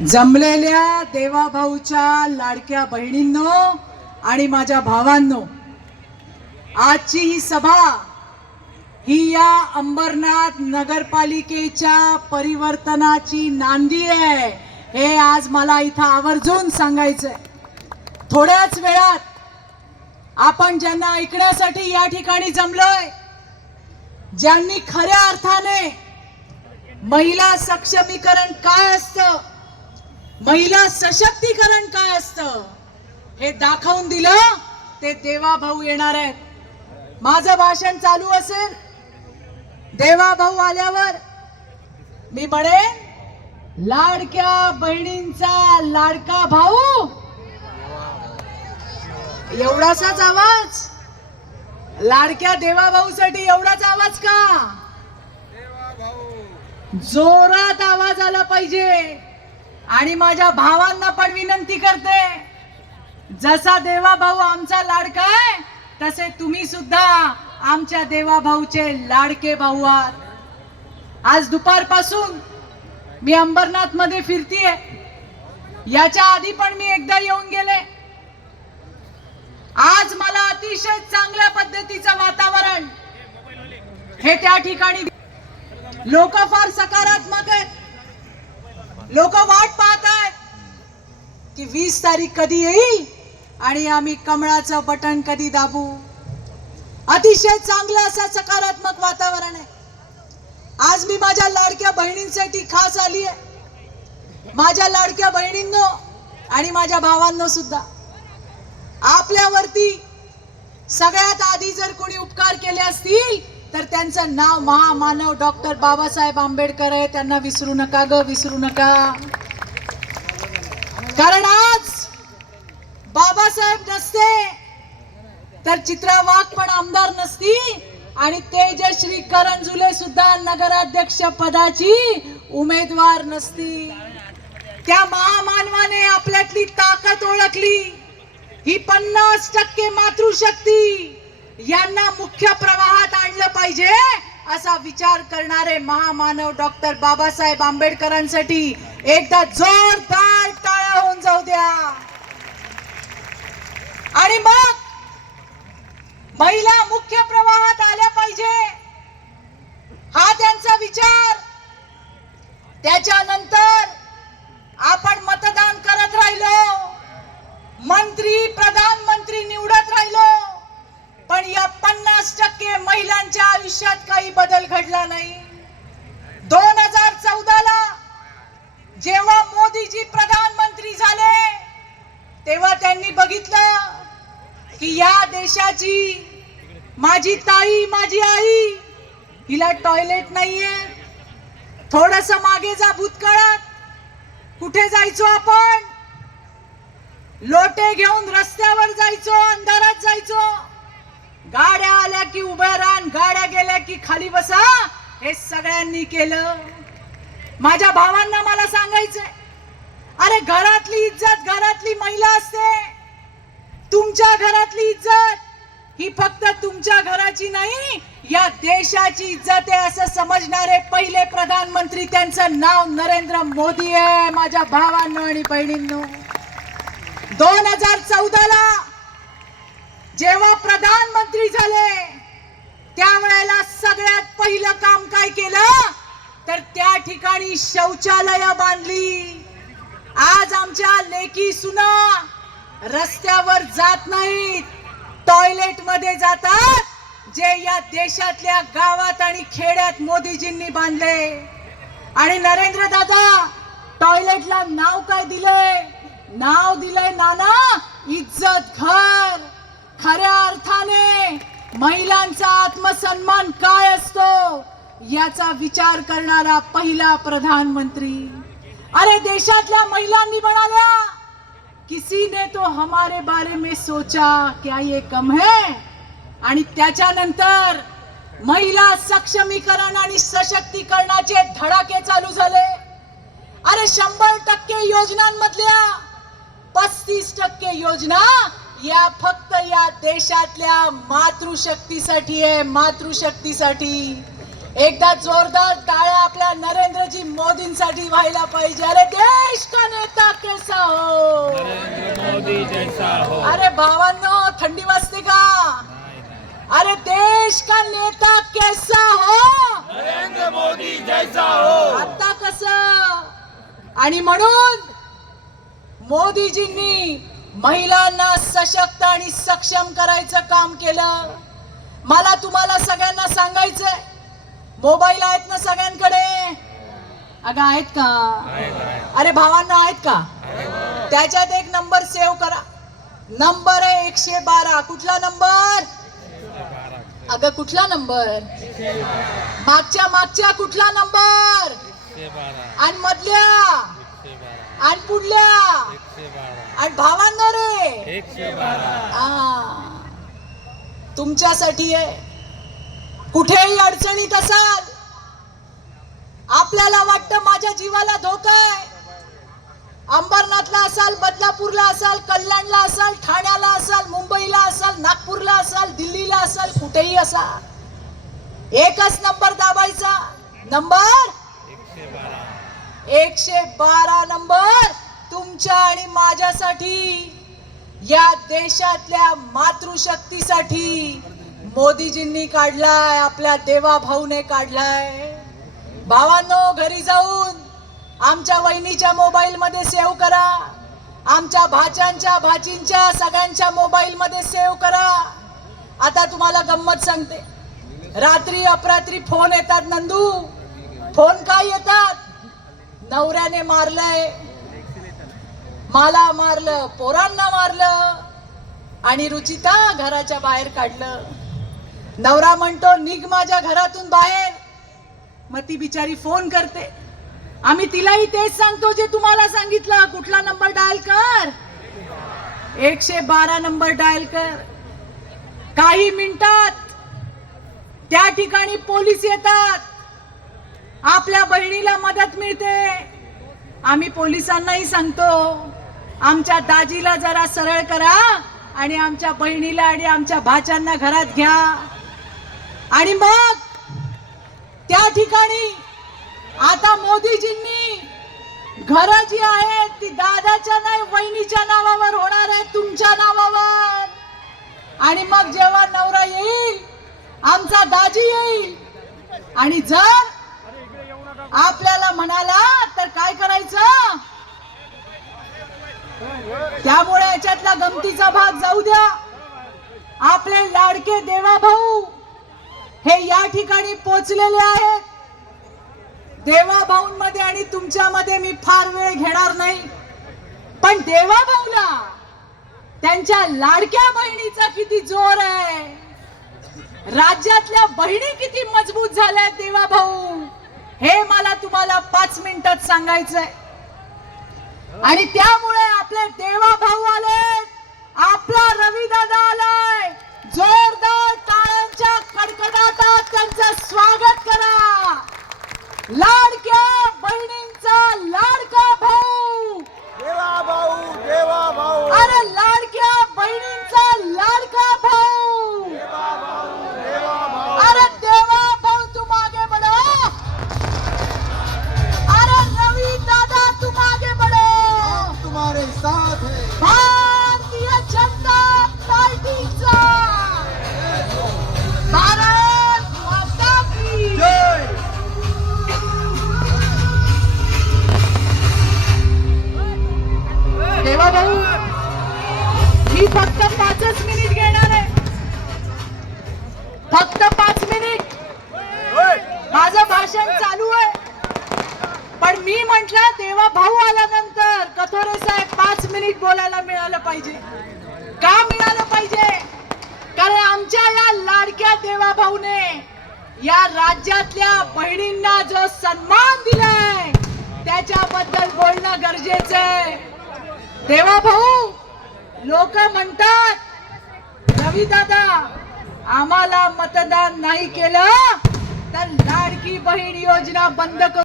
जमलेल्या देवाभाऊच्या लाडक्या बहिणींनो आणि माझ्या भावांनो, आजची ही सभा ही या अंबरनाथ नगरपालिकेच्या परिवर्तनाची नांदी आहे, हे आज मला इथं आवर्जून सांगायचंय. थोड्याच वेळात आपण ज्यांना ऐकण्यासाठी या ठिकाणी जमलोय, ज्यांनी खऱ्या अर्थाने महिला सक्षमीकरण काय असतं, महिला सशक्तीकरण काय असतं हे दाखवून दिलं, ते देवाभाऊ येणार आहेत. माझं भाषण चालू असेल, देवाभाऊ आल्यावर मी म्हणेन, लाडक्या बहिणींचा लाडका भाऊ. एवढासाच आवाज, लाडक्या देवाभाऊसाठी एवढाच आवाज का? जोरात आवाज आला पाहिजे. आणि माझ्या भावांना पण विनंती करते, जसा देवाभाऊ आमचा लाडका आहे, तसे तुम्ही सुद्धा आमच्या देवाभाऊचे लाडके भाऊ आहात. आज दुपारपासून मी अंबरनाथ मध्ये फिरतीये. याच्या आधी पण मी एकदा येऊन गेले. आज मला अतिशय चांगल्या पद्धतीचं वातावरण हे त्या ठिकाणी. लोक फार सकारात्मक आहेत. लोक वाट पाहत आहेत की 20 तारीख कधी येईल आणि आम्ही कमळाचं बटन कधी दाबू. अतिशय चांगलं असं सकारात्मक वातावरण आहे. आज मी माझ्या लाडक्या बहिणींसाठी खास आली आहे. माझ्या लाडक्या बहिणींनो आणि माझ्या भावांनो सुद्धा, आपल्यावरती सगळ्यात आधी जर कोणी उपकार केले असतील तर त्यांचं नाव महामानव डॉक्टर बाबासाहेब आंबेडकर आहे. त्यांना विसरू नका ग, विसरू नका. कारण आज बाबासाहेब नसते तर चित्रा वाघ पण आमदार नसती आणि तेजश्री करंजुले सुद्धा नगराध्यक्ष पदाची उमेदवार नसती. त्या महामानवाने आपल्यातली ताकद ओळखली. ही 50% मातृशक्ती यांना मुख्य प्रवाहात आणलं पाहिजे असा विचार करणारे महामानव डॉक्टर बाबासाहेब आंबेडकरांसाठी एकदा जोरदार टाळ्या होऊन जाऊ द्या. आणि मग महिला मुख्य प्रवाहात आल्या पाहिजे हा त्यांचा विचार. त्याच्यानंतर आपण मतदान करत राहिलो, मंत्री प्रधानमंत्री निवडत राहिलो, पण या 50% महिलांच्या आयुष्यात काही बदल घडला नाही. 2014 ला जेव्हा मोदीजी प्रधानमंत्री झाले तेव्हा त्यांनी बघितलं की या देशाची माझी ताई, माझी आई, हिला टॉयलेट नाहीये. थोडस मागे जा भूतकाळात, कुठे जायचो आपण? लोटे घेऊन रस्त्यावर जायचो, अंधारात जायचो. गाड्या आल्या की उभ्या राहा, गाड्या गेल्या की खाली बसा, हे सगळ्यांनी केलं. माझ्या भावांना मला सांगायचंय, अरे घरातली इज्जत घरातली महिला असते. तुमच्या घरातली इज्जत ही फक्त तुमच्या घराची नाही, या देशाची इज्जत आहे असं समजणारे पहिले प्रधानमंत्री, त्यांचं नाव नरेंद्र मोदी आहे. माझ्या भावांनो आणि बहिणींनो, 2014 ला जेव्हा प्रधानमंत्री झाले त्यावेळेला सगळ्यात पहिलं काम काय केलं तर त्या ठिकाणी शौचालय बांधली. आज आमच्या लेकी सुना रस्त्यावर जात नाहीत, टॉयलेट मध्ये जातात, जे या देशातल्या गावात आणि खेड्यात मोदीजींनी बांधले. आणि नरेंद्र दादा टॉयलेटला नाव काय दिलंय? नाव दिलंय नाना इज्जत घर. खऱ्या अर्थाने महिलांचा आत्मसन्मान काय असतो याचा विचार करणारा पहिला प्रधानमंत्री. अरे देशातल्या महिलांनी म्हणाल्या, किसी ने तो हमारे बारे में सोचा क्या ये कम है. आणि त्याच्यानंतर महिला सक्षमीकरण आणि सशक्तीकरणाचे धडाके चालू झाले. अरे 100% योजनांमधल्या 35% योजना या फक्त या देशातल्या मातृशक्तीसाठी आहे, मातृशक्तीसाठी. एकदा जोरदार टाळ्या आपल्या नरेंद्रजी मोदींसाठी व्हायला पाहिजे. अरे देश का नेता कैसा हो, नरेंद्र मोदी जैसा हो. अरे भावांनो थंडी वाजते का? अरे देश का नेता कैसा हो, नरेंद्र मोदी जैसा हो. आता कसं? आणि म्हणून मोदीजींनी महिलांना सशक्त आणि सक्षम करायचं काम केलं. मला तुम्हाला सगळ्यांना सांगायचंय, मोबाईल आहेत ना सगळ्यांकडे? अगं आहेत का? अरे भावांना आहेत का? त्याच्यात एक नंबर सेव्ह करा. नंबर आहे 112. कुठला नंबर? अगं कुठला नंबर? मागच्या कुठला नंबर? आणि मधल्या आणि पुढल्या आणि भावांना रे 112. तुमच्यासाठी आहे. कुठेही अडचणीत असाल, आपल्याला वाटतं माझ्या जीवाला धोका आहे, अंबरनाथला असाल, बदलापूरला असाल, कल्याणला असाल, ठाण्याला असाल, मुंबईला असाल, नागपूरला असाल, दिल्लीला असाल, कुठेही असाल, एकच नंबर दाबायचा. नंबर 112 नंबर तुमच्या आणि माझ्यासाठी, या देशातल्या मातृशक्तीसाठी मोदीजींनी काढलाय, आपल्या देवा भाऊने काढलाय. भावांनो घरी जाऊन आमच्या वहिनीच्या मोबाईल मध्ये सेव्ह करा, आमच्या भाच्यांच्या भाचींच्या सगळ्यांच्या मोबाईल मध्ये सेव्ह करा. आता तुम्हाला गंमत सांगते, रात्री अपरात्री फोन येतात. नंदू फोन काय येतात? नवऱ्याने मारलंय, मला मारलं, पोरांना मारलं आणि रुचिता घराच्या बाहेर काढलं. नवरा म्हणतो निघ माझ्या घरातून बाहेर. मग ती बिचारी फोन करते. आम्ही तिलाही तेच सांगतो जे तुम्हाला सांगितलं. कुठला नंबर डायल कर? 112 नंबर डायल कर. काही मिनिटात त्या ठिकाणी पोलीस येतात, आपल्या बहिणीला मदत मिळते. आम्ही पोलिसांनाही सांगतो आमच्या दाजीला जरा सरळ करा आणि आमच्या बहिणीला आणि आमच्या भाच्यांना घरात घ्या. आणि मग त्या ठिकाणी आता मोदीजींनी घर जी आहेत ती दादाच्या नाही वहिनीच्या नावावर होणार आहे, तुमच्या नावावर. आणि मग जेव्हा नवरा येईल, आमचा दाजी येईल, आणि जर आपल्याला म्हणाला तर काय करायचं? त्यामुळे याच्यातला गमतीचा भाग जाऊ द्या. आपले लाडके देवा भाऊ हे या ठिकाणी पोचलेले आहेत. देवा भाऊंमध्ये आणि तुमच्यामध्ये मी फार वेळ घेणार नाही, पण देवा भाऊला त्यांच्या लाडक्या बहिणीचा किती जोर आहे, राज्यातल्या बहिणी किती मजबूत झाल्या देवा भाऊ, हे मला तुम्हाला 5 मिनिटात सांगायचंय. आणि त्यामुळे आपले देवा भाऊ आले, आपला रवी दादा आलाय. जोरदार टाळ्यांच्या कडकडाटात त्यांचं स्वागत करा. लाडक्या बहिणींचा लाडका भाऊ, देवा भाऊ, देवा भाऊ. अरे लाडक्या बहिणींचा लाडका भाऊ, देवा भाऊ, देवा भाऊ. अरे देवा भाऊ तुम आगे बढ़ो. अरे रवी दादा तुम आगे बढ़ो. तुम्हारे साथ है. भारतीय जनता पार्टीचा भारत माता की जय. देवा भाऊ, मी फक्त 5च मिनिट घेणार आहे, फक्त 5 मिनिट. माझं भाषण चालू आहे, पण मी म्हटलं देवा भाऊ आल्यानंतर कथोरे साहेब 5 मिनिट बोलायला मिळालं पाहिजे. का मिळालं पाहिजे? कारण आमच्या या लाडक्या देवा भाऊने या राज्यातल्या बहिणींना जो सन्मान दिलाय त्याच्याबद्दल बोलणं गरजेचं आहे. देवा भाऊ, लोक म्हणतात रवी दादा आम्हाला मतदान नाही केलं तर लाडकी बहीण योजना बंद करू.